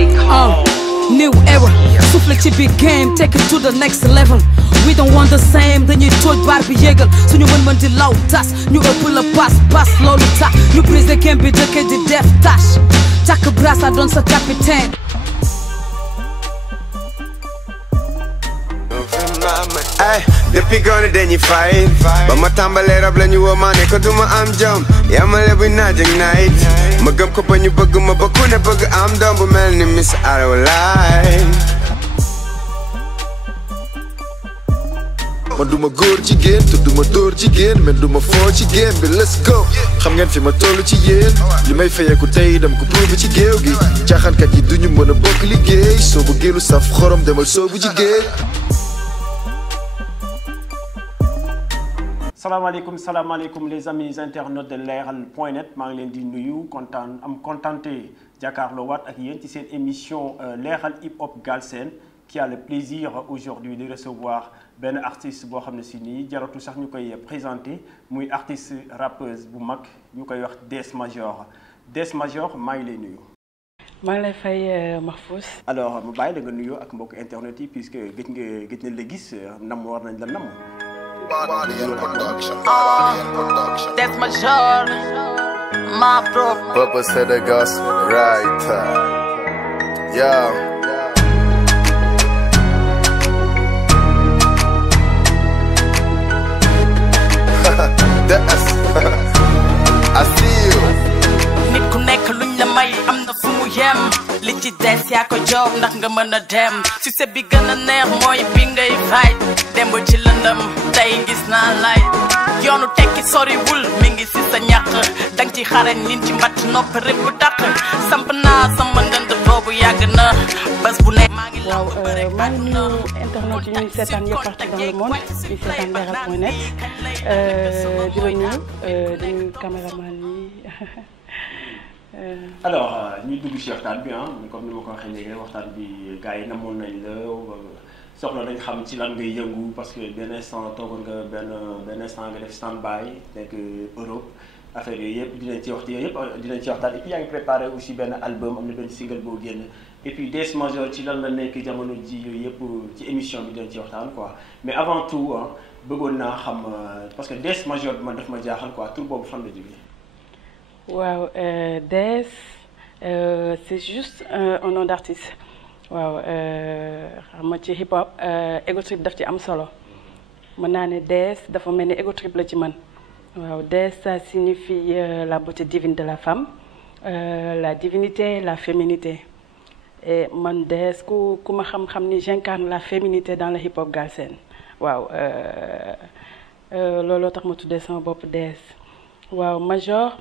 New era, souffle ci big game, take it to the next level. We don't want the same, dañuy tooj baar bi yégal suñu mën di law tas ñu ëpp la pas loolu tax ñu brisé game bi dëkk di def tâche takk brassard doon sa capitaine. Ay, depuis gone dañuy fight ba ma tàmbalee rab la ñu woo maa ne ko duma am jom yamale buy naaj ak night ma gëm ko ba ñu bëgg ma ba ku ne bëgg am doom bu mel ni Miss Araw Laay. man duma góor jigéen te duma dóor jigéen mais duma foo ci game bi let's go xam ngeen fi ma toll ci yéen li may fayeeku tey dem ko prouve ci géew gi caaxaankat yi duñu mën a bokk liggéey soo bu géelu saf xorom demal soobu ci géej. salaamaaleykum les amis internautes de leral.net maa ngi leen di nuyu contenté jàkkaarloo waat ak yéen ci seen émission leral hip hop Galsen qui a le plaisir aujourd'hui de recevoir benn artiste boo xam ne si nii jaratu sax ñu koy présenté muy artiste rappeuse bu mag ñu koy wax Des Major maa ngi lay nuyu. maa ngi lay fay Mahfous. alors mu bàyyi la nga nuyoo ak mbokk internet yi puisque gëj nañ la gis nam war nañ la nam. Des Major, my bro. Papa said the gospel right. Yeah. That's I see you. Nit ku nekk luñ la may am na fu mu yem li ci des yaa ko job ndax nga mën a dem succès bi gën a neex mooy bi ngay fight demb ci lëndëm tey gis naa lay yoonu tekki soriwul mi ngi si sa ñàq dang ci xarañ lin ci mbatt nopp rek bu dàq samp naa sama ndënd boobu yàgg na bés bu nekk maa ngi waaw maa ngi nuyu internet yi ñuy seetaan yëpp partout dans le monde di seetaan leral.net di la nuyu di nuyu caméraman yi. alors ñuy dugg ci waxtaan bi comme ni ma ko waxee léegi waxtaan bi gars yi namoon nañ la soxla nañ xam ci lan ngay yëngu parce que benn instant toogoon nga benn instant nga def stand-by nekk Europe affaire yooyu yëpp dinañ ci waxtaan et puis yaa ngi préparé aussi benn album am na benn single boo génn et puis Des Major ci lan la nekk jamono ji yooyu yëpp ci émission bi dinañ ci waxtaan quoi mais avant tout bëggoon naa xam parce que Des Major man daf ma jaaxal quoi tur boobu fan la jógee. waaw Des c'est juste un nom d'artiste waaw xam nga ci hip hop ego trip daf ci am solo mën naa ne Des dafa mel ni ego trip la ci man waaw Des ça signifie la beauté divine de la femme la divinité la féminité et man Des ku ma xam ni j'incarne la féminité dans le hip hop Galsen waaw looloo tax ma tuddee sama bopp Des. waaw Major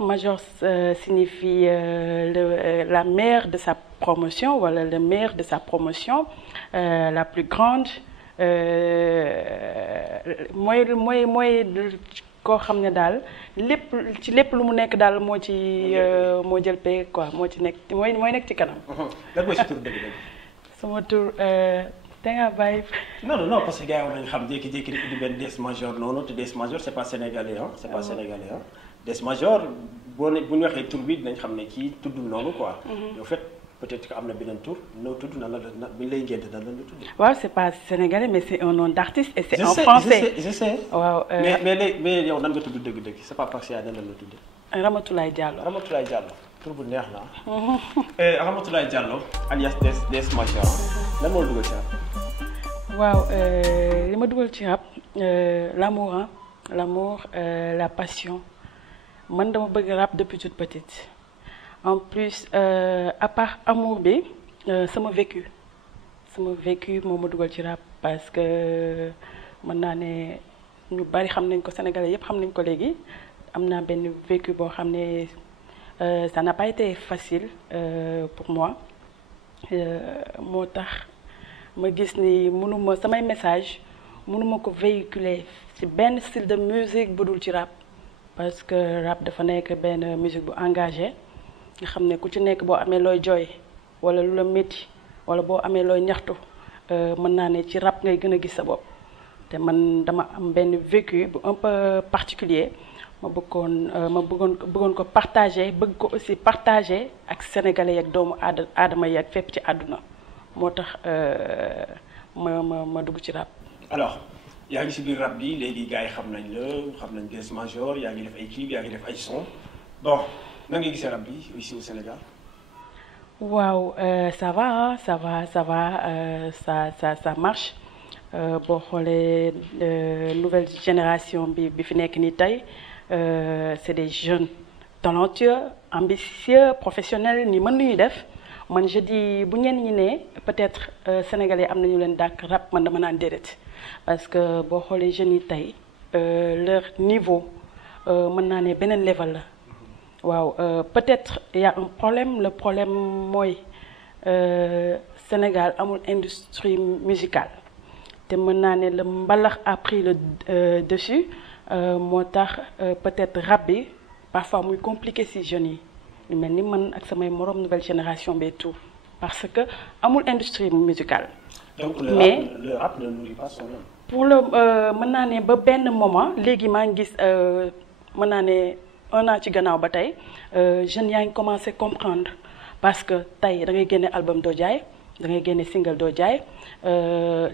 signifie la mère de sa promotion wala le maire de sa promotion la plus grande mooy koo xam ne daal lépp lu mu nekk daal moo jël pay quoi moo ci nekk mooy nekk ci kanam. lan mooy sa tur dëgg-dëgg. sama tur da ngaa bàyyi. non parce que gars yi nañu xam jékki-jékki rek di benn Des Major noonu te Des Major c'est pas sénégalais c'est pas sénégalais Des Major bu ñu waxee tur bi dinañ xam ne kii tuddul noonu quoi. en fait peut-être que am na beneen tur noo tudd nan la bi ñu lay ngénte nan la tudd. waaw c'est pas sénégalais mais c'est un nom d'artiste et c'est en français. je sais waaw mais yow nan nga tudd dëgg-dëgg c'est pas parce que yaa nan la tudd. Ramatoulaye Diallo. Ramatoulaye Diallo tur bu neex la. Ramatoulaye Diallo alias Des Major lan moo la dugal ci rap. waaw li ma dugal ci rap l'amour la passion. man dama bëgg rap depuis toute petite en plus à part amour bi sama vécu moo ma dugal ci rap parce que mën naa ne ñu bari xam nañ ko Sénégalais yépp xam nañ ko léegi am naa benn vécu boo xam ne ça n'a pas été facile pour moi moo tax ma gis ni mënuma samay message mënuma ko véhiculer ci benn style de musique bu dul ci rap parce que rap dafa nekk benn musique bu engagée nga xam ne ku ci nekk boo amee looy jooy wala lu la métti wala boo amee looy ñaxtu mën naa ne ci rap ngay gën a gis sa bopp te man dama am benn vécu bu un peu particulier ma bëggoon ko partager bëgg ko aussi partager ak sénégalais yi ak doomu aadama yi ak fépp ci àdduna moo tax ma dugg ci rap. alors yaa ngi si biir rap bi léegi gars yi xam nañ la xam nañ Des Major yaa ngi def ay clip yaa ngi def ay son bon nan nga gisee rap bi ici au Sénégal. waaw ça va ça marche boo xoolee nouvelle génération bi fi nekk nii tey c'est des jeunes talentueux ambitieux professionnels ni mën lu ñuy def man je dis bu ñenn ñi ne peut-être sénégalais am nañu leen dàkk rap man dama naan déedéet parce que boo xoolee jeunes yi tey leur niveau mën naa ne beneen level la. waaw peut-être il y a un problème le problème mooy Sénégal amul industrie musicale te mën naa ne le mbalax a pris le dessus moo tax peut-être rap bi parfois muy compliqué si jeunes yi lu mel ni man ak samay morom nouvelle génération bi tout parce que amul industrie musicale. donc le rap ne nourrit pas son homme. pour le mën naa ne ba benn moment léegi maa ngi gis mën naa ne. un an ci gannaaw ba tey jeunes yaa ngi commencé comprendre parce que tey da ngay génne album doo jaay da ngay génne single doo jaay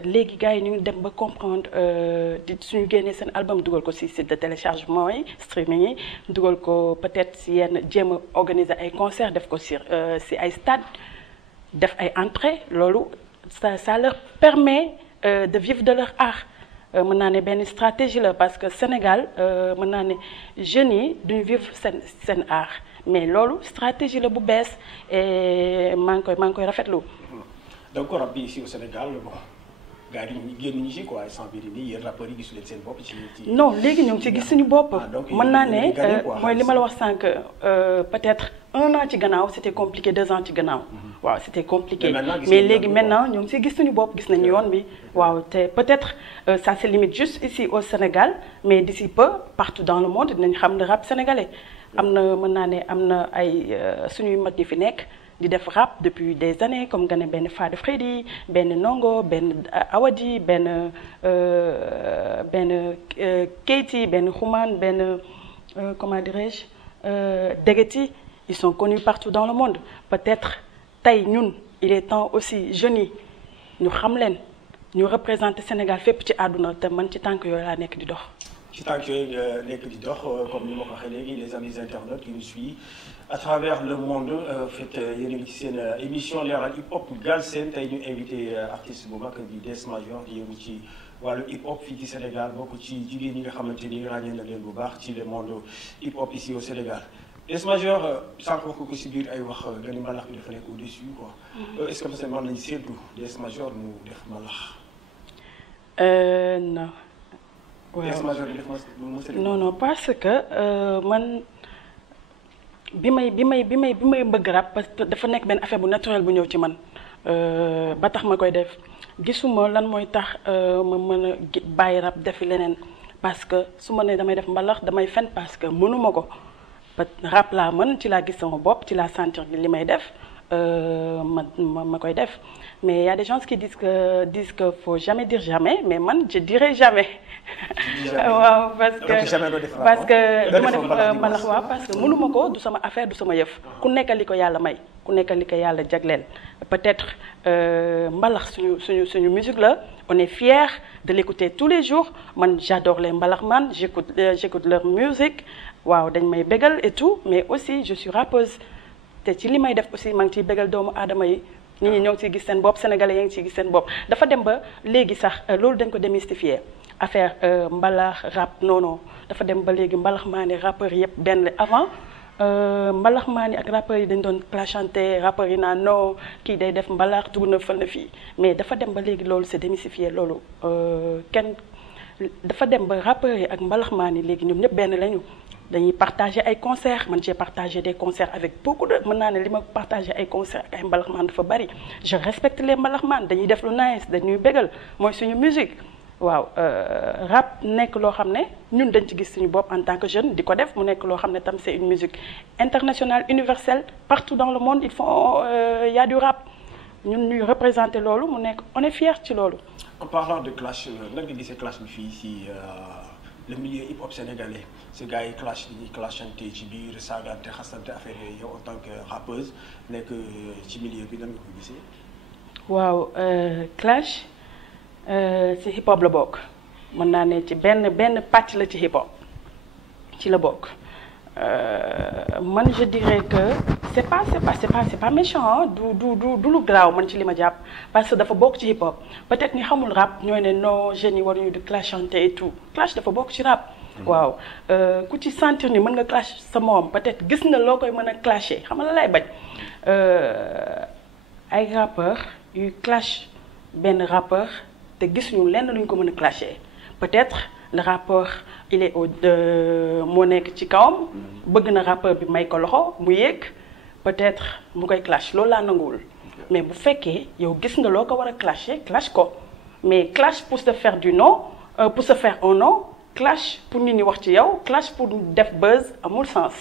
léegi gars yi ñu ngi dem ba comprendre di suñu génnee seen album dugal ko ci site de téléchargement yi streaming yi dugal ko peut-être ci yenn jéem a organiser ay concert def ko ci ay stade def ay entrées loolu ça leur permet de vivre de leur art. mën naa ne benn stratégie la parce que Sénégal mën naa ne jeunes yi duñu vivre seen art mais loolu stratégie la bu bees et maa ngi koy rafetlu. donc rap bi ici au Sénégal bon gars yi génn ñu ci quoi sans biir nii yéen rappeurs yi gisu leen seen bopp ci. non léegi ñoo ngi ci gis suñu bopp. mën naa ne mooy li ma la wax sànq peut-être un an ci gannaaw c'était compliqué 2 ans ci gannaaw. waaw c'était compliqué mais léegi maintenant ñoo ngi ci gis suñu bopp gis nañu yoon bi waaw te peut-être ça se limite juste ici au Sénégal mais d'ici peu partout dans le monde dinañ xam le rap sénégalais am na mën naa ne am na ay suñuy mag yi fi nekk di def rap depuis des années comme nga ne benn Fada Freddy benn Ndongo benn Awadi benn Keyti benn Xuman benn comment dirais-je Degeti ils sont connus partout dans le monde peut-être tey ñun il est temps aussi jeunes yi ñu xam leen ñu représenter Sénégal fépp ci àdduna te man ci tànk yooyu laa nekk di dox. ci tànk yooyu nekk di dox comme ni ma ko waxee léegi les amis internautes qui nous suivent à travers le monde fait yéen a ngi ci seen émission leeral hip hop Galsen tey ñu invité artiste bu mag di Des Major di yëngu ci wàllu hip hop fii ci Sénégal bokk ci jigéen ñi nga xamante ni ràññee na leen bu baax ci le monde hip hop ici au Sénégal. Des Major sànq wax ko ci biir ay wax nga ni mbalax bi dafa nekk au-dessus quoi. est-ce que mën nañu séntu Des Major mu def mbalax. Non. waaw non parce que man bi may bëgg rap parce que dafa nekk benn affaire bu naturel bu ñëw ci man ba tax ma koy def gisuma lan mooy tax ma mën a bàyyi rap defi leneen parce que su ma nee damay def mbalax damay fen parce que mënuma ko rap laa mën ci laa gis sama bopp ci laa sentir li may def ma koy def mais y a des gens qui disent que faut jamais dire jamais mais man je dirai jamais. waaw parce que du ma def mbalax waaw parce que mënuma ko du sama affaire du sama yëf ku nekk li ko yàlla may ku nekk li ko yàlla jagleel peut-être mbalax suñu musique la on est fiers de l'écouter tous les jours man j'adore les mbalaxman j'écoute leur musique waaw dañ may bégal et tout mais aussi je suis rappeuse te ci li may def aussi maa ngi ciy bégal doomu aadama yi nit ñi ñoo ngi ciy gis seen bopp sénégalais yaa ngi ciy gis seen bopp dafa dem ba léegi sax loolu dañ ko démystifier affaire mbalax rap non dafa dem ba léegi mbalax maa ni rappeurs yëpp benn avant mbalax maa ni ak rappeurs yi dañ doon clashante rappeurs yi naan non kii day def mbalax dugg na fël na fii mais dafa dem ba léegi loolu c'est démystifier loolu kenn dafa dem ba rappeurs yi ak mbalax maa ni léegi ñoom ñëpp benn lañu dañuy partager ay concerts man j'ai partagé des concerts avec beaucoup de mën naa ne li ma partagé ay concerts ak ay mbalaxmaan dafa bari je respecte les mbalaxmaan dañuy def lu nice dañuy bégal mooy suñu musique waaw rap nekk loo xam ne ñun dañ ci gis suñu bopp en tant que jeune di ko def mu nekk loo xam ne tam c'est une musique internationale universelle partout dans le monde il faut y a du rap ñun ñuy représenter loolu mu nekk on est fiers ci loolu. en parlant de clash nan nga gisee clash bi fii ci le milieu hip hop sénégalais ces gars yi clash yi clashante ci biir saagante xasante affaire yooyu yow en tant que rappeuse nekk ci milieu bi nan nga ko gisee. waaw clash ci hip hop la bokk mën naa ne ci benn pàcc la ci hip hop ci la bokk man je dirais que c'est pas méchant du lu garaaw man ci li ma jàpp parce que dafa bokk ci hip hop peut-être ni xamul rap ñooy ne non jeunes yi waruñu di clashante et tout clash dafa bokk ci rap. waaw ku ci sentir ni mën nga clash sa moom peut-être gis nga loo koy mën a clasher xam nga la lay bañ ay rappeurs yuy clash benn rappeur te gisuñu lenn luñ ko mën a clasher peut-être le rappeur il est moo nekk ci kawam bëgg na rappeur bi may ko loxo mu yéeg peut-être mu koy clash loolu laa nanguwul mais bu fekkee yow gis nga loo ko war a clasher clash ko mais clash pour se faire du nom pour se faire un nom clash pour nit ñi wax ci yow clash pour def buzz amul sens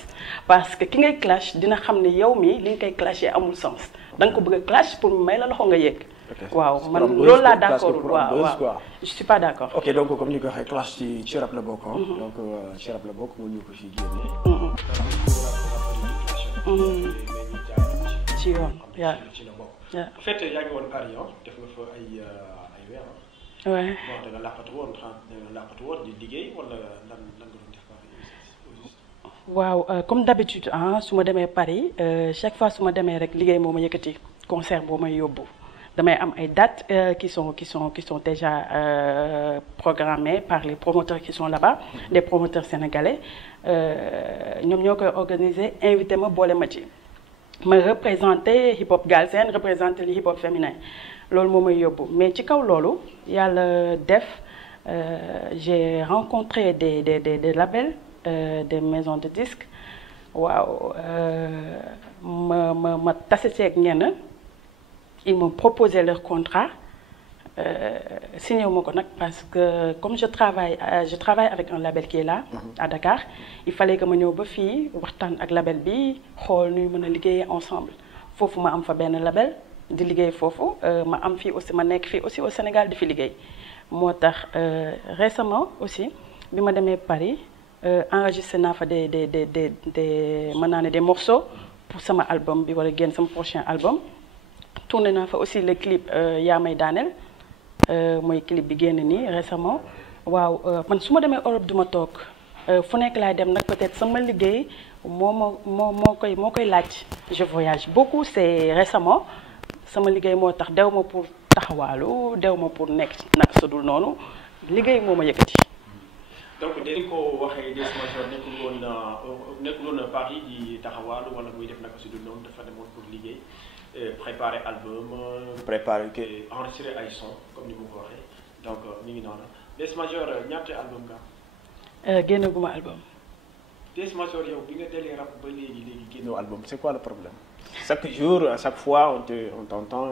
parce que ki ngay clash dina xam ne yow mi li nga koy clasher amul sens da nga ko bëgg a clash pour may la loxo nga yéeg. waaw man loolu laa d'accord waaw je suis pas d'accord. ok donc comme ni ko waxee clash ci rap la bokk. donc ci rap la bokk mu ñu ko fi génne. ci yoon yaa ci la bokk. en fait yaa ngi woon Paris def nga fa ay weer. ouais bon da nga làqatu woon di liggéey wala lan nga doon def Paris. waaw comme d'habitude su ma demee Paris chaque fois su ma demee rek liggéey moo ma yëkkati concert boo may yóbbu damay am ay dates qui sont déjà programmées par les promoteurs qui sont là-bas des promoteurs sénégalais ñoom ñoo koy organiser invité ma boole ma ci ma représenter hip hop galsen représenter le hip hop féminin loolu moo may yóbbu mais ci kaw loolu yàlla def j'ai rencontré des labels des maisons de disques waaw ma tase seeg ñenn ils m'ont proposé leur contrat signé wu ma ko nag parce que comme je travaille avec un label qui est là à Dakar il fallait que ma ñëw ba fii waxtaan ak label bi xool nuy mën a liggéeyee ensemble foofu ma am fa benn label di liggéey foofu ma am fii aussi ma nekk fii aussi au Sénégal di fi liggéey moo tax récemment aussi bi ma demee Paris enregistré naa fa des mën naa ne des morceaux pour sama album bi wala génn sama prochain album tourné naa fa aussi le clip yaa may daaneel mooy clip bi génn nii récemment waaw man su ma demee Europe duma toog fu nekk laay dem nag peut-être sama liggéey moo koy laaj je voyage beaucoup c'est récemment sama liggéey moo tax dew ma pour taxawaalu dew ma pour nekk nag sudul noonu liggéey moo ma yëkkati. donc dañu ko waxee Déss Major nekkul woon Paris di taxawaalu wala muy def naka sudul noonu dafa demoon pour liggéey préparer album préparer enregistrer ay son comme ni mu ko waxee donc ñu ngi noonu Déss Major ñaata album nga. génnaguma album. Déss Major yow bi nga delee rap ba léegi génnoo album c'est quoi le problème. chaque jour à chaque fois on t'entend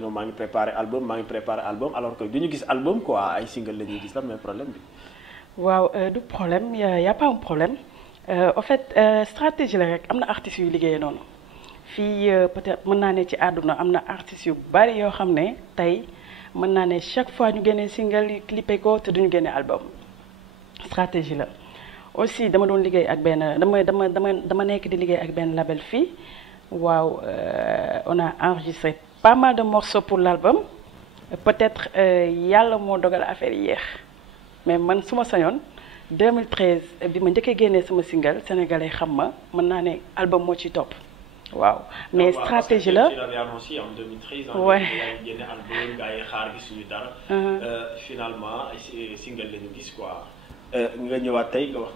non maa ngi préparé album alors que du ñu gis album quoi ay single la ñuy gis la mais problème bi. waaw du problème y a pas un problème en fait stratégie la rek am na artistes yu liggéeyee noonu fii peut-être mën naa ne ci àdduna am na artistes yu bari yoo xam ne tey mën naa ne chaque fois ñu génnee single yu clippé ko te duñu génne album stratégie la. aussi dama doon liggéey ak benn dama nekk di liggéey ak benn label fii. waaw on a enregistré pas mal de morceaux pour l'album peut-être yàlla moo dogal affaire yi yéex mais man su ma sañoon 2013 bi ma njëkkee génnee sama single sénégalais xam ma mën naa ne album moo ciy topp waaw mais stratégie la. aussi en 2013. ouais génne album gars yi xaar gisuñu dara. finalement ay single la ñu gis quoi. nga ñëwaat tey nga wax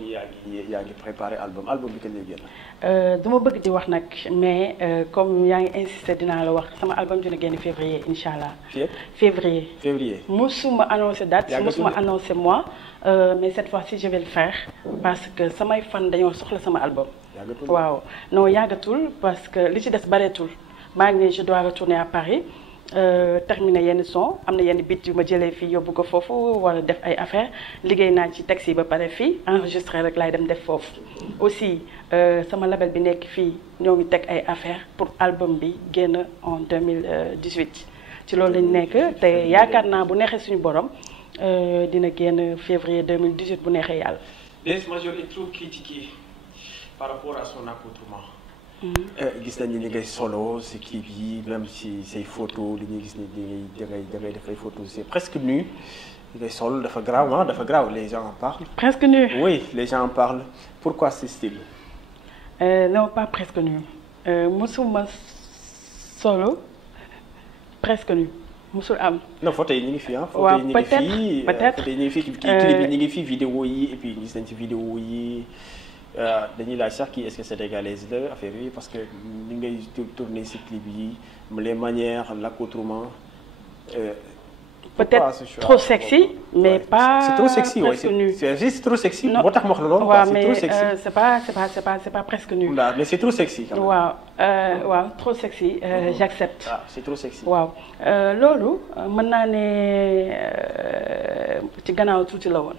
ni yaa ngi préparé album bi kañ lay génn. du ma bëgg di wax nag mais comme yaa ngi insisté dinaa la wax sama album dina génn février incha allah. février. musuma annoncé date musuma annoncé mois mais cette fois-ci je vais le faire parce que samay fan dañoo soxla sama album. waaw non yàggatul parce que li ci des bareetul maa ngi ne je dois retourner à Paris. terminer yenn son am na yenn beat yu ma jëlee fii yóbbu ko foofu wala def ay affaire liggéey naa ci texte yi ba pare fii enregistré rek laay dem def foofu aussi sama label bi nekk fii ñoo ngi teg ay affaire pour album bi génn en 2018 ci loolu lañ nekk te yaakaar naa bu neexee suñu borom dina génn février 2018 bu neexee yàlla. Déesse Majeure est trop critiqué par rapport à son accoutrement. gis nañu ni ngay solo si clip yi même si say photos dañuy gis ni da ngay def ay photos c'est presque nu li ngay sol dafa grave ah dafa grave les gens en parlent. Presque nu. Oui, les gens en parlent. Pourquoi ce style? Non, pas presque nu. Musuma solo presque nu. Musul am. Non, photo yi ñu ngi fi ah. waaw photo yi ñu ngi fi peut-être photo yi ñu ngi fi clip yi ñu ngi fi vidéo yi et puis gis nañ ci vidéo yi dañuy laaj sax kii est-ce que sénégalaise la affaire yi parce que ni ngay tourner ci clip yi les manières l'accoutrement. Peut-être trop sexy, mais ouais. Pas. C'est trop sexy, oui. Nu. C'est juste trop sexy. Non. Ouais, c'est trop sexy. C'est pas presque nu. Là, mais c'est trop sexy quand même. Wow, trop sexy. J'accepte. Ah, c'est trop sexy. Wow. Loolu mën naa ne ci gannaaw tuuti la woon.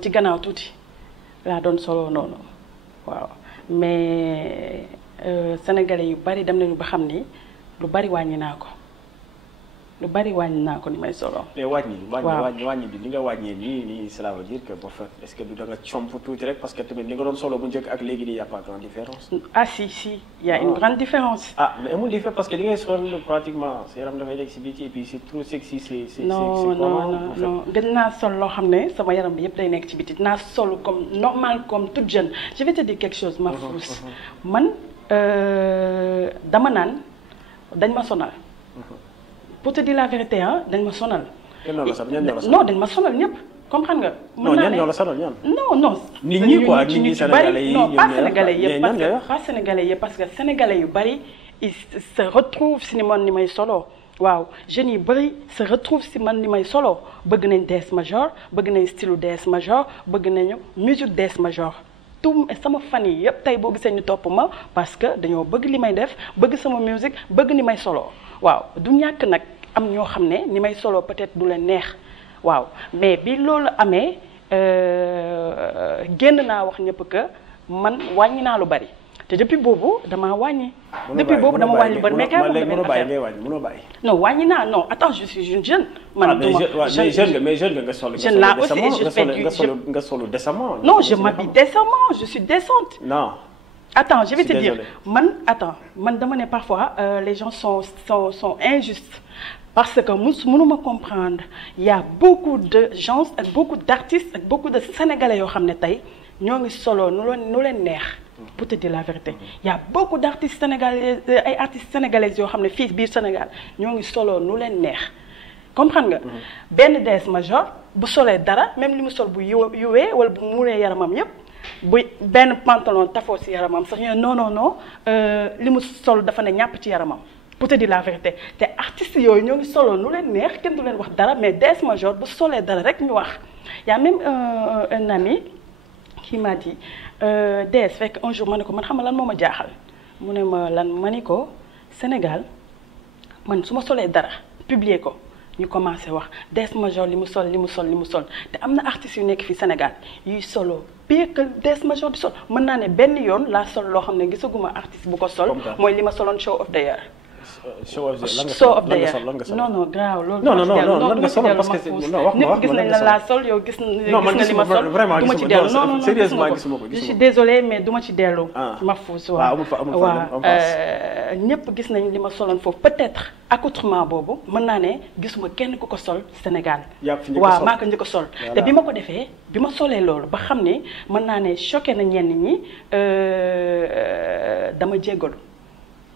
Ci gannaaw tuuti laa doon solo noonu waaw mais sénégalais yu bari dem nañu ba xam ni lu bari wàññi naa ko. Lu bari wàññi naa ko ni may solo. mais wàññi bi li nga wàññee nii cela veut dire que bon est-ce que du da nga comp tuuti rek parce que tamit li nga doon solo bu njëkk ak léegi nii y a pas grande différence. Ah si y a une grande différence. Ah mais amul différence parce que li ngay sol pratiquement sa yaram dafay nekk si biti et puis c'est trop sexy c'est non gën naa sol loo xam ne sama yaram bi yëpp day nekk ci biti naa sol comme normal comme toute jeune. Je vais te dire quelque chose ma frousse man dama naan dañ ma sonal. Pour te dire la vérité dañ ma sonal. Non dañ ma sonal ñëpp comprendre nga. non ñan ñoo la sonal ñan. non. nit ñi quoi nit ñi sénégalais yi non pas sénégalais yëpp pas sénégalais yëpp parce que sénégalais yu bari ils se retrouvent si ni man ni may solo. waaw jeunes yu bari se retrouvent si man ni may solo bëgg nañ Déesse Majeure bëgg nañ style Déesse Majeure bëgg nañu musique Déesse Majeure. tout sama fan yi yëpp tey boo gisee ñu topp ma parce que dañoo bëgg li may def bëgg sama musique bëgg ni may solo. waaw du ñàkk nag am ñoo xam ne ni may solo peut-être du leen neex waaw mais bi loolu amee génn naa wax ñëpp que man wàññi naa lu bari te depuis boobu damaa wàññi. depuis boobu dama wàññi lu bari mais kay mënoo bàyyi. non wàññi naa non attends je suis une jeune. man mais jeune nga solo. jeune là aussi je fais du nga solo décemment. non je m'habille décemment je suis décente. non. Attends, je vais te dire. Man dama ne parfois les gens sont injustes parce que mënuma comprendre. Il y a beaucoup de gens ak beaucoup d'artistes ak beaucoup de sénégalais yoo xam ne tey ñoo ngi solo nu leen neex. Pour te dire la vérité. Il y a beaucoup d'artistes sénégalais ay artistes sénégalais yoo xam ne fii biir Sénégal ñoo ngi solo nu leen neex. Comprendre nga. Benn Déesse Majeure bu solee dara même li mu sol bu yuwee wala bu muuree yaramam yépp. bu benn pantalon tafoo ci yaramam sax ñu non li mu sol dafa ne ñàpp ci yaramam pour te dire la vérité te artistes yooyu ñoo ngi solo nu leen neex kenn du leen wax dara mais Déesse Majeure bu solee dara rek ñu wax. Y a même un ami qui m'a dit Déesse fekk un jour ma ne ko man xam nga lan moo ma jaaxal mu ne ma lan ma ni ko Sénégal man su ma solee dara publier ko. ñu commencé wax Déesse Majeure li mu sol te am na artistes yu nekk fii Sénégal yuy solo pire que Déesse Majeure di sol mën naa ne benn yoon laa sol loo xam ne gisaguma artiste bu ko sol mooy li ma soloon show of the year. show of the year non graaw loolu. non lan nga solo parce que non wax ñëpp gis nañ la laa sol yow gis nga li ma sol du ma ci dellu non sérieusement gisuma ko je suis désolée mais du ma ci dellu. ma fuus waaw ñëpp gis nañ li ma soloon foofu peut-être accoutrement boobu mën naa ne gisuma kenn ku ko sol Sénégal. waaw maa ko njëkk a sol te bi ma ko defee bi ma solee loolu ba xam ne mën naa ne choqué na ñenn ñi dama jéggalu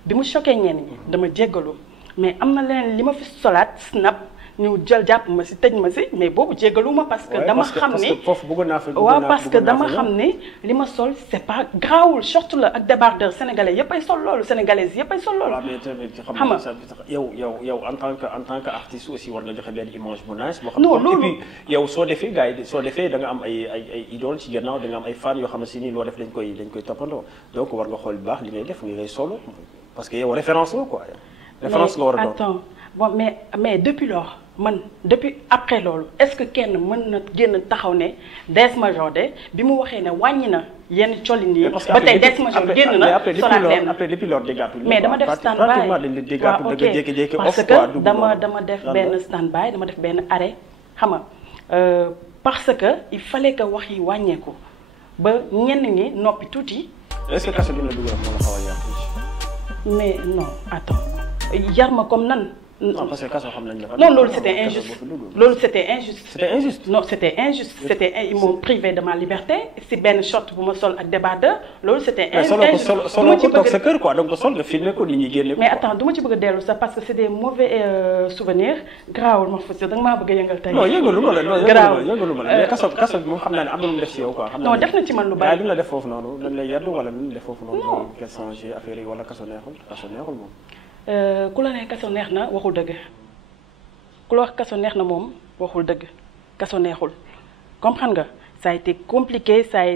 bi mu choqué ñenn ñi dama jéggalu mais am na leneen li ma fi solaat snap ñu jàpp ma si tëj ma si mais boobu jéggalu ma parce que dama xam ni parce que dama xam ni li ma sol c'est pas grawul short la ak débardeur sénégalais yëpp ay sol loolu sénégalaises yëpp ay sol loolu. xam nga yow en tant que artiste aussi war nga joxe benn image bu nice boo xam non loolu et puis yow soo defee gars yi soo defee da nga am ay idole ci gannaaw da nga am ay fans yoo xam ne si nii loo def dañ koy toppandoo donc war nga xool bu baax li ngay def ngay solo parce que yow référence la quoi. référence nga war a doon attends bon mais depuis lors depuis après loolu est-ce que kenn mën na génn taxaw ne Déesse Majeure de bi mu waxee ne wàññi na yenn colin yi ba tey Déesse Majeure génn na solaat leen après depuis loolu déggatul mais dama def stand-by waaw ok parce que dama def benn stand-by dama def benn arrêt xam nga parce que il fallait que wax yi wàññeeku ba ñenn ñi noppi tuuti. est-ce que kaso bi la dugal moo la xaw a yàq. mais non attends yar ma comme nan. non parce que kaso xam nañ la. non loolu c'était injuste loolu c'était injuste. c'était injuste. non c'était injuste c'était ils m'ont privé de ma liberté si benn short bu ma sol ak débardeur loolu c'était injuste. mais solo ko toog sa kër quoi donc sol nga filmé ko nit ñi génne ko. mais attends du ma ci bëgg a dellu sax parce que c'est des mauvais souvenirs garaawul ma fa si da nga maa bëgg a yëngal tey. non yëngalu ma la non garaawul yëngalu ma la mais kaso bi moom xam naa ne am na lu mu def si yow quoi. non def na ci man lu bari. lu la def foofu noonu lan lay yeddu wala lu def foofu noonu. quel changé affaire yi wala kaso neexul moom. ku la ne kaso neex na waxul dëgg. ku la wax kaso neex na moom waxul dëgg kaso neexul comprendre nga ça a été compliqué ça a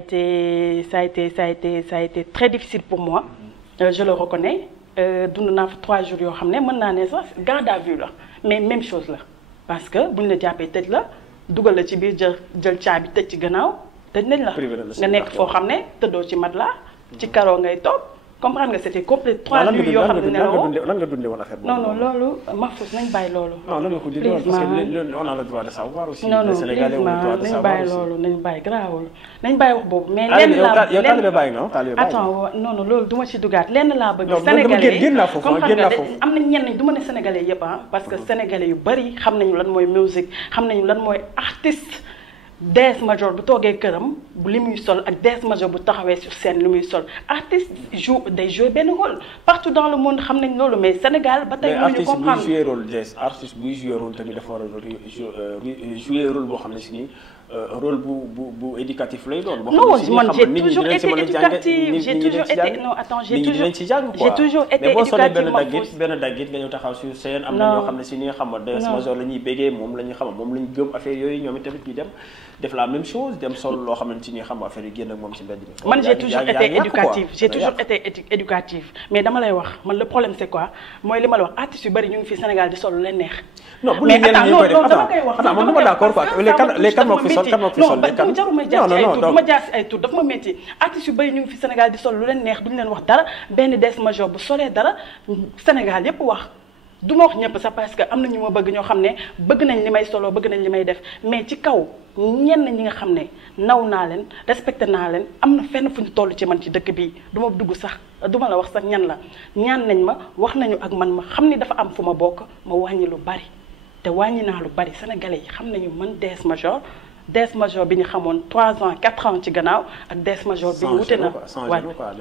été très difficile pour moi je le reconnais dund naa fa 3 jours yoo xam ne mën naa ne sax garde à vue la mais même chose la parce que buñ la jàppee tëj la dugal la ci biir jël caabi tëj ci gannaaw tëj nañ la nga nekk foo xam ne tëddoo ci mat la ci karo ngay toog comprendre nga c'était complet 3 nuits yoo xam ne nelawoo lan nga dundee woon affaire boobu. non loolu Mahfouz nañ bàyyi loolu. non lan nga ko dundee woon parce que on a le droit de savoir aussi. non les Sénégalais ont le droit de nañ savoir bàyyi aussi. loolu nañ bàyyi garaawul nañ bàyyi wax boobu. mais lenn laa yow taalibe bàyyi nga taalibe bàyyi. attends non loolu du ma ci dugaat lenn laa bëgg. non Sénégalais génn naa foofu comprendre génn naa nga foofu. am na ñenn du ma ne Sénégalais yëpp parce que Sénégalais yu bari xam nañu lan mooy musique xam nañu lan mooy artiste. Des Major bu toogee këram bu li muy sol ak Des Major bu taxawee sur scène li muy sol artiste day jouer benn rôle partout dans le monde xam nañ loolu mais Sénégal ba tey ñu comprendre mais artiste buy jouer rôle des artiste buy jouer rôle tamit dafa war a jouer rôle boo xam ne si nii rôle bu éducatif lay doon. non man j'ai toujours été éducative j'ai toujours été non attends j'ai toujours été mais boo solee éducative benn daggit nga ñëw taxaw sur scène am na ñoo xam ne si nii xam nga Des Major la ñuy bégee moom la ñu xam moom la ñu gëm affaire yooyu ñoom tamit ñu dem def la même chose dem sol loo xamante ni xam nga affaire yi génn ak moom ci mbedd mi. man j'ai toujours été éducative j'ai toujours été éducative mais dama lay wax man le problème c'est quoi mooy li ma la wax artistes yu bari ñu ngi fi Sénégal di sol lu leen neex. non bu ñu ñeneen ñi koy def attends man dama d'accord quoi les kan moo fi sol non jaruma jaar ci ay tur duma jaar ci ay tur dafa ma métti artistes yu bari ñu ngi fi Sénégal di sol lu leen neex duñu leen wax dara benn Des Major bu solee dara Sénégal yépp wax du ma wax ñëpp sax parce que am na ñu ma bëgg ñoo xam ne bëgg nañ li may solo bëgg nañ li may def mais ci kaw ñenn ñi nga xam ne naw naa leen respecté naa leen am na fenn fu ñu toll ci man ci dëkk bii du ma dugg sax du ma la wax sax ñan la ñaan nañ ma wax nañu ak man ma xam ni dafa am fu ma bokk ma wàññi lu bari te wàññi naa lu bari sénégalais yi xam nañu man Des Major bi ñu xamoon 3 ans 4 ans ci gannaaw ak Des Major bi ñu wute na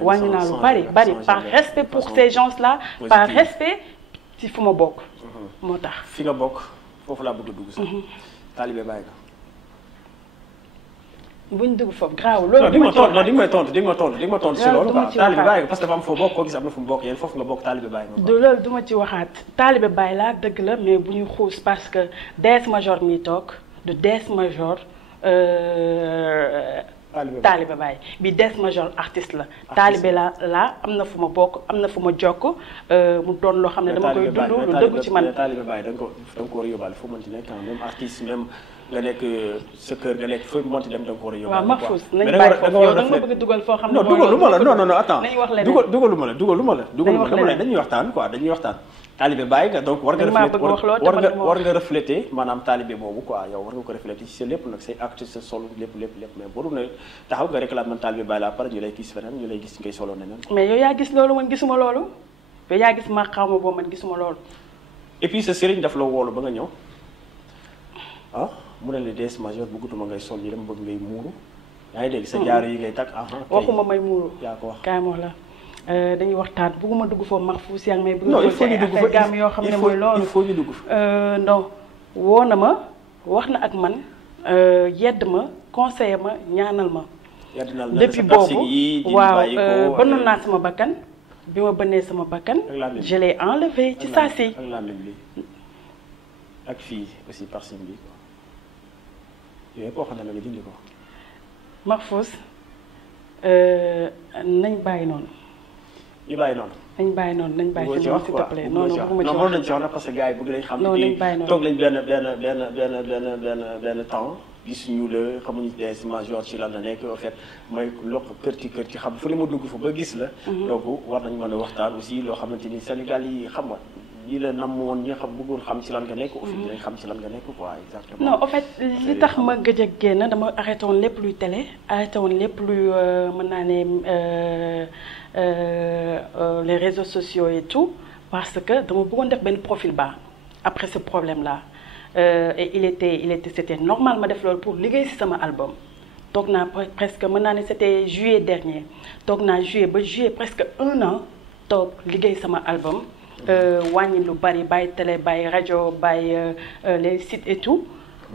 wàññi naa lu bari par respect pour ces gens là par respect ci fu ma bokk moo tax fi nga bokk foofu laa bëgg a dugg sax taalibe bàyyi nga buñ dugg foofu graaw loolu di nga ma tontu si loolu quoi taalibe bàyyi nga parce que dafa am foo bokk koo gis am na fu mu bokk yéen foofu nga bokk taalibe bàyyi nga loolu du ma ci waxaat taalibe bàyyi laa dëgg la mais bu ñu xuus parce que Des Major mi toog du Des Major taalibe bàyyi bi Des Major artiste la taalibe la am na fu ma bokk am na fu ma jokk mu doon loo xam ne dama koy dund lu dëgg ci man taalibe bàyyi da nga ko war a yóbbaale foo mënti nekk même artiste même nga nekk sa kër nga nekk foo mënti dem da nga ko war a yóbbaale. waaw Mahfouz nañ bàyyi foofu yow da nga bëgg a dugal foo xam ne dugaluma la non attends nañ wax leneen dugaluma la dama ne dañuy waxtaan quoi dañuy waxtaan taalibe bàyyi nga donc war nga refléter maanaam taalibe boobu quoi yow war nga ko refléter ci sa lépp nag say acte sa solo lépp mais boru na taxaw nga réclame man taalibe bàyyi la pare ñu lay gis feneen ñu lay gis ngay solo neneen mais yow yaa gis loolu man gisuma loolu yow yaa gis ma xaw ma boobu man gisuma loolu et puis sa sëriñ daf la woolu ba nga ñëw mu ne la Des Major bëggatuma ngay sol yi dama bëgg ngay muuru yaa ngi dégg sa jaaro yi ngay takk waxuma may muuru yaa ko wax kaay ma wax la dañuy waxtaan bëgguma dugg foofu Mahfouz yaa ngi may bëgg a affaire gaam yoo xam ne mooy loolu il faut ñu dugg non woo na ma wax na ak man yedd ma conseillé ma ñaanal ma depuis boobu waaw bënnoon naa sama bakkan bi ma bënnee sama bakkan je l'ai enlevé ci saa si ak fii aussi parsim bi yooyu koo xam ne nga dindi ko Mahfouz nañ bàyyi noonu ñu bàyyi noonu nañ bàyyi noonu nañ bàyyi si noonu s'il te plaît non bëgguma ci wax nañ ci wax nag parce que gars yi bëgg nañ xam ne toog nañ benn temps gis ñu la xamuñu Des Major ci lan la nekk en fait mooy lokk kër ci xam fu ne ma dugg fa ba gis la donc war nañ mën a waxtaan aussi loo xamante ni Sénégal yi xam nga yi la nam woon ñi xam bëggoon xam ci lan nga nekk au fait dinañ xam ci lan nga nekk quoi exactement. non en fait li tax ma gëj a génn dama arrêté woon lépp luy télé arrêté woon lépp luy mën naa ne les réseaux sociaux et tout parce que dama bëggoon def benn profil bas après ce problème là et c'était normal ma def loolu pour liggéey ci sama album. toog naa presque mën naa ne c'était juillet dernier toog naa juillet ba juillet presque 1 an toog liggéey sama album wàññi lu bari bàyyi télé bàyyi rajo bàyyi les sites et tout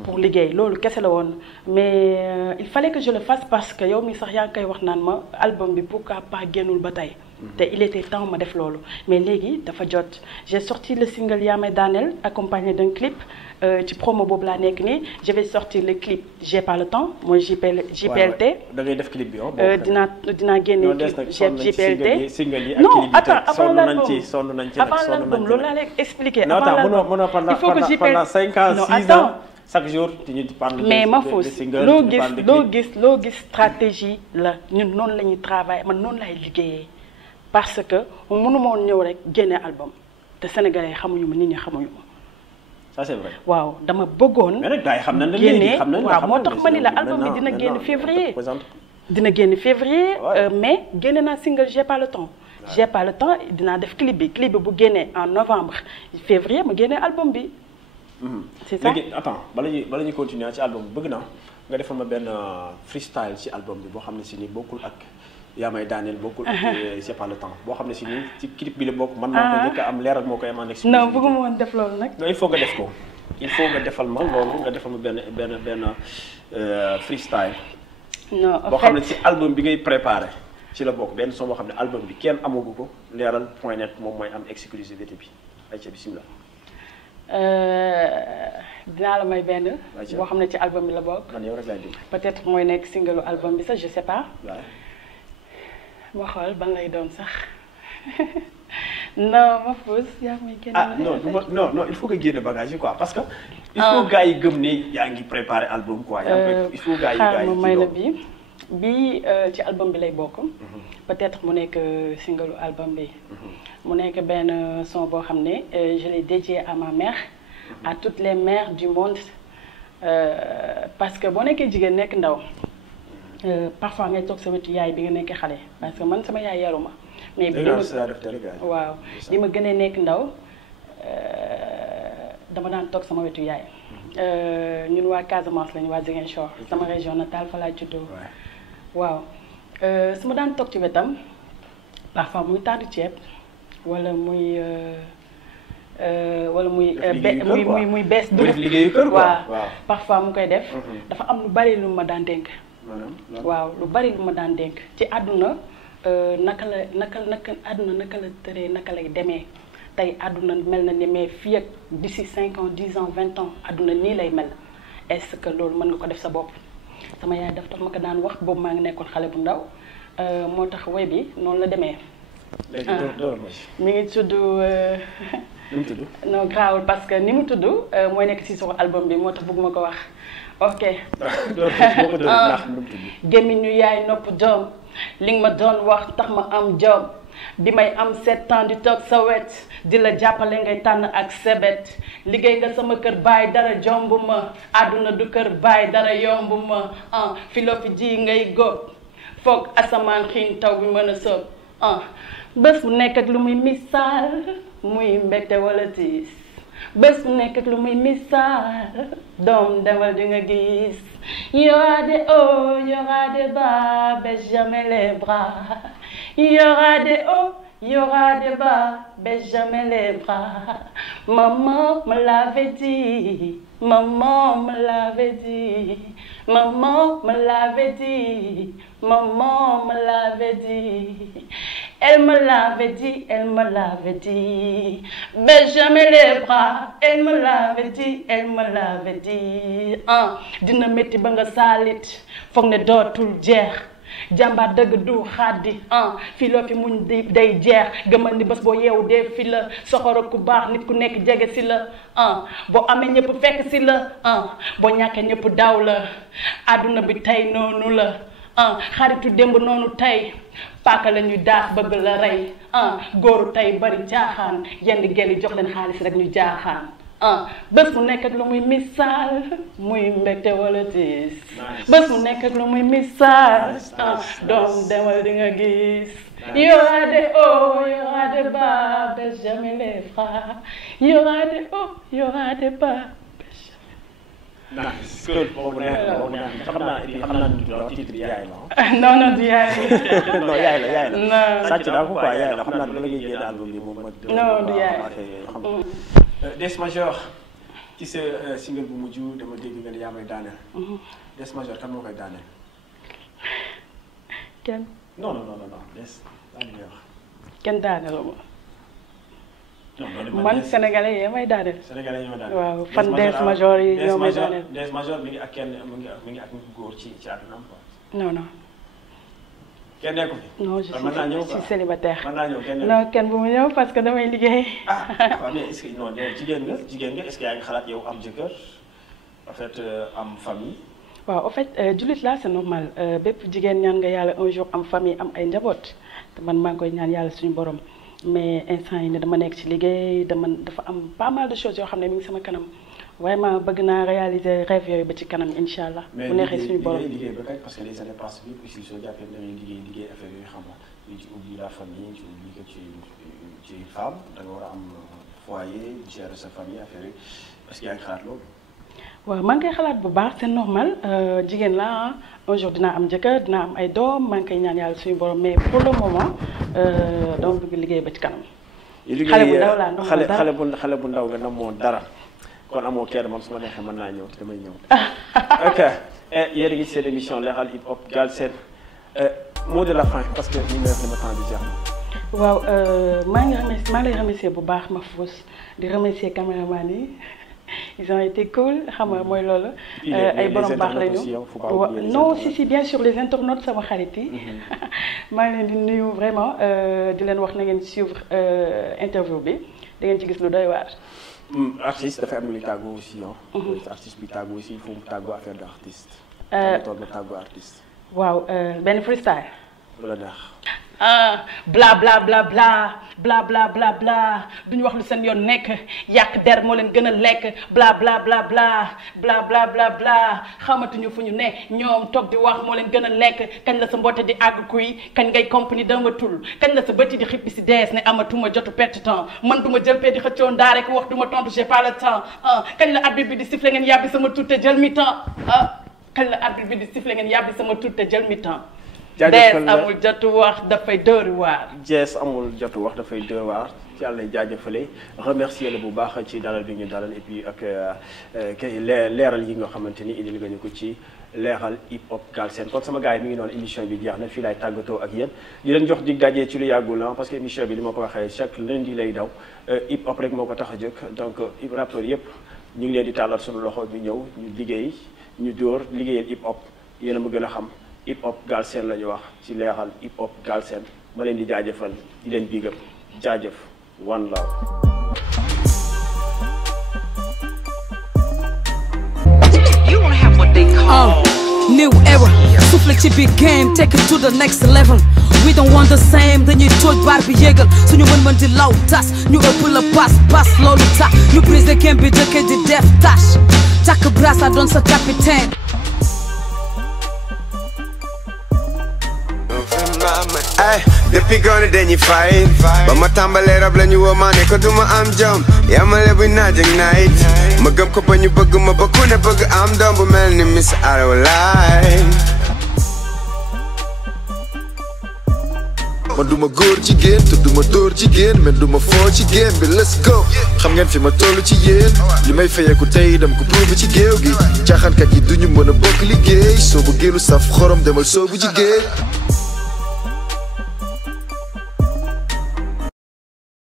pour liggéey loolu kese la woon mais il fallait que je le fasse parce que yow mi sax yaa ngi koy wax naan ma album bi pourquoi pas génnul ba tey te il était temps ma def loolu mais léegi dafa jot j'ai sorti le single Yaa May Daaneel accompagné d'un clip ci promo boobu laa nekk nii je vais sortir le clip j'ai pas le temps mooy JPLT. da ngay def clip bi dinaa génne JPLT. non attends avant l'album sonn nañ ci avant l'album loolu laa lay expliquer. non attends mënoo il faut que pendant 5 ans 6 ans chaque jour tu parles. mais ma fausse loo gis stratégie la ñun noonu la ñuy travailler man noonu laay liggéeyee parce que mënu ma woon ñëw rek génne album te sénégalais xamuñu ma nit ñi xamuñu ma. ça c'est vrai. waaw dama bëggoon. mais nag gars yi xam nañ la léegi xam nañ la waaw moo tax ma ni la album bi dina génn février. dina génn février. mais génne naa single j'ai pas le temps. j'ai pas le temps dinaa def clip bi bu génnee en novembre février ma génne album bi. c'est ça léegi attends bala ñuy continuer ci album bi bëgg naa nga defal ma benn freestyle ci album bi boo xam ne si ni bokkul ak Yaa May Daaneel bokkul ak j'ai pas le temps boo xam ne si ni ci clip bi la bokk man maa ko njëkk a am leeral moo koy am en exclusivité. non bëgguma woon def loolu nag. non il faut nga def ko il faut nga defal ma loolu nga defal ma benn freestyle. non en fait boo xam ne ci album bi ngay préparé ci la bokk benn son boo xam ne album bi kenn amagu ko leeral.net moom mooy am exclusivité bi ayca bismillah. dinaa la may benn. boo xam ne ci album bi la bokk. man yow rek laay dégg. peut-être mooy nekk single album bi sax je sais pas. waaw. ma xool ban lay doon sax non ma fausse yaa may génne. non il faut que génne bagage yi quoi parce que. il faut gars yi gëm ne yaa ngi préparer album quoi. il faut gars yi xaar ma may la bii ci album bi lay bokk. peut-être mu nekk single album bi. mu nekk benn son boo xam ne je l'ai dédié à ma mère. à toutes les mères du monde parce que boo nekkee jigéen nekk ndaw. parfois ngay toog sa wetu yaay bi nga nekkee xale parce que man sama yaay yaruma mais waaw bi ma gënee nekk ndaw dama daan toog sama wetu yaay ñun waa Casamance lañu waa Ziguinchor sama région natale fa laa juddoo waaw su ma daan toog ci wetam parfois muy tàndu ceeb wala muy muy bees dugub waaw parfois mu koy def dafa am lu bari lu ma daan dénk waaw lu bari lu ma daan dénk ci àdduna naka la tëree naka lay demee tey àdduna mel na ni mais fii ak d'ici 5 ans 10 ans 20 ans àdduna nii lay mel est-ce que loolu mën nga ko def sa bopp sama yaay daf tax ma ko daan wax boobu maa ngi nekkoon xale bu ndaw moo tax woy bi noonu la demee mi ngi tudd non grawul parce que ni mu tudd mooy nekk ci sur album bi moo tax bëgguma ko wax ok gémmiñu yaay nopp doom li nga ma doon wax tax ma am jom bi may am 7 ans di toog sa wet di la jàppale ngay tànn ak sebet liggéey nga sama kër baay dara jomb ma àdduna du kër baay dara yomb ma filofi ji ngay góob foog asamaan xiin taw bi mën a soob bés bu nekk ak lu muy misaal muy mbégte wala tiis bés bu nekk ak lu muy misaal doom demal di nga gis y aura des hauts y aura des bas baisse jamais les bras y aura des hauts y aura des bas baisse jamais les bras maman me l'avait dit maman me l'avait dit maman me l'avait dit maman me l'avait dit elle me l'avait dit, elle me l'avait dit. Baisse jamais les bras, elle me l'avait dit, elle me l'avait dit. Dina métti ba nga saalit foog ne dootul jeex jàmbaar dëgg du xaddi fii loo fi muñ day jeex gëmal ni bés boo yeewu dee fi la soxoro ku baax nit ku nekk jege si la boo amee ñëpp fekk si la boo ñàkkee ñëpp daaw la àdduna bi tey noonu la xaritu démb noonu tey paaka la ñuy daas bëgg la rey góoru tey bari jaaxaan yenn gel yi jox leen xaalis rek ñu jaaxaan bés mu nekk ak lu muy misaal muy mbégte wala tiis bés mu nekk ak lu muy misaal doom demal di nga gis y aura des hauts y aura des bas baisse jamais les bras y aura des hauts y aura des bas baisse jamais. boobu neex xam naa ni titre yaay la non non du yaay non yaay la non sàcc naa ko quoi yaay la xam naa ne la ngay génn album bi moom non du yaay Des Major ci sa single bu mujj dama dégg nga ne yaa may daaneel. Des Major kan moo koy daaneel. kenn non Des daa di wax. kenn daaneel ma man sénégalais yi may daaneel. sénégalais ñoo daaneel. waaw fan Des Major yi ñoo may daaneel. Des Major mi ngi ak kenn mi ngi ak góor ci àddunaam quoi. non kenn nekku fi. non je suis célibataire. mën naa ñëw kenn non kenn bu mu ñëw parce que damay liggéey. waaw mais est-ce que non jigéen nga est-ce que yaa ngi xalaat yow am jëkkër en fait am famille. waaw en fait jullit là c'est normal bépp jigéen ñaan nga yàlla un jour am famille am ay njaboot te man maa ngi koy ñaan yàlla suñu borom mais instant yi ne dama nekk ci liggéey dafa am pas mal de choses yoo xam ne mi ngi sama kanam vraiment bëgg naa réaliser rêve yooyu ba ci kanam incha allah. bu neexee suñu borom mais liggéey ba kañ parce que les années passent bi aussi soo jàppee da ngay liggéey affaire yooyu xam nga ci oublie la famille ci oublie que ci femme da nga war a am foyer gérer sa famille affaire yi est-ce que yaa ngi xalaat loolu. waaw maa ngi koy xalaat bu baax c'est normal jigéen la un jour dinaa am jëkkër dinaa am ay doom maa ngi koy ñaan yàlla suñu borom mais pour le moment dama bëgg liggéey ba ci kanam. xale bu ndaw laa xale bu ndaw nga namoo dara. kon amoo kenn moom su ma neexee mën naa ñëw te damay ñëw. ok yéen a ngi seen émission Leral Hip Hop Galsen mot de la fin parce que li may wax dama temps bi jeex na. waaw maa ngi lay remercier bu baax Mahfouz di remercier caméraman yi ils ont été cool xam nga mooy loolu. ay borom baax lañu non si bien sûr les internautes sama xarit yi. maa ngi leen di nuyu vraiment di leen wax na ngeen suivre interview bi da ngeen ci gis lu doy waar. artiste dafay am lu tàggoo aussi artiste bi tàggoo aussi il faut mu tàggoo affaire d' artiste. toog na tàggoo artiste. waaw benn freestyle. bu la neex. bla bla bla bla bla bla bla bla duñu wax lu seen yoon nekk yàq der moo leen gën a lekk bla bla bla bla bla bla bla bla xamatuñu fu ñu ne ñoom toog di wax moo leen gën a lekk kañ la sa mboote di àgg kuy kañ ngay compagnie damatul kañ la sa bëti di xippi si dees ne amatuma jotu perte temps man duma jël pee di xëccoo ndaa rek wax duma tontu j'ai pas le temps kañ la arbitre bi di siffler ngeen yàbbi sama tuut te jël mi temps kañ la arbitre bi di siffler ngeen yàbbi sama tuut te jël mi temps Dees amul jotu wax dafay dóori waar. Dees amul jotu wax dafay dóori waar ci yàlla jaajëfale remercier la bu baax ci dalal bi ñu dalal et puis ak kay leeral yi nga xamante ni indil nga ñu ko ci Leral Hip Hop Galsen kon sama gars yi mi ngi noonu émission bi jeex na fii laay tàggatoo ak yéen di leen jox dig daje ci lu yàggul parce que émission bi li ma ko waxee chaque lundi lay daw hip hop rek moo ko tax a jóg donc rappeurs yëpp ñu ngi leen di tàllal suñu loxo ñu ñëw ñu liggéey ñu dóor liggéeyal hip hop yéen a ma gën a xam. Hip Hop Galsen la ñu wax ci Leral Hip Hop Galsen ma leen di jaajëfal di leen big up jaajëf one love. New era, souffle ci big game, take it to the next level. We don't want the same, dañuy tooj bar bi yégal suñu mën di law tas ñu ëpp la pas loolu tax ñu brisé game bi dëkk di def tâche takk brasse doon sa capitaine. Ay, depuis gone dañuy fight ba ma tàmbalee rab la ñu woo maa ne ko duma am jom yamale bu naaj ak night ma gëm ko ba ñu bëgg ma ba ku ne bëgg am doom bu mel ni Miss Araw Laay man duma góor jigéen te duma dóor jigéen mais duma foo ci game bi let's go xam ngeen fi ma toll ci yéen li may fayeeku tey dem ko prouve ci géew gi caaxaankat yi duñu mën a bokk liggéey soo bëggee lu saf xorom demal soobu ci géej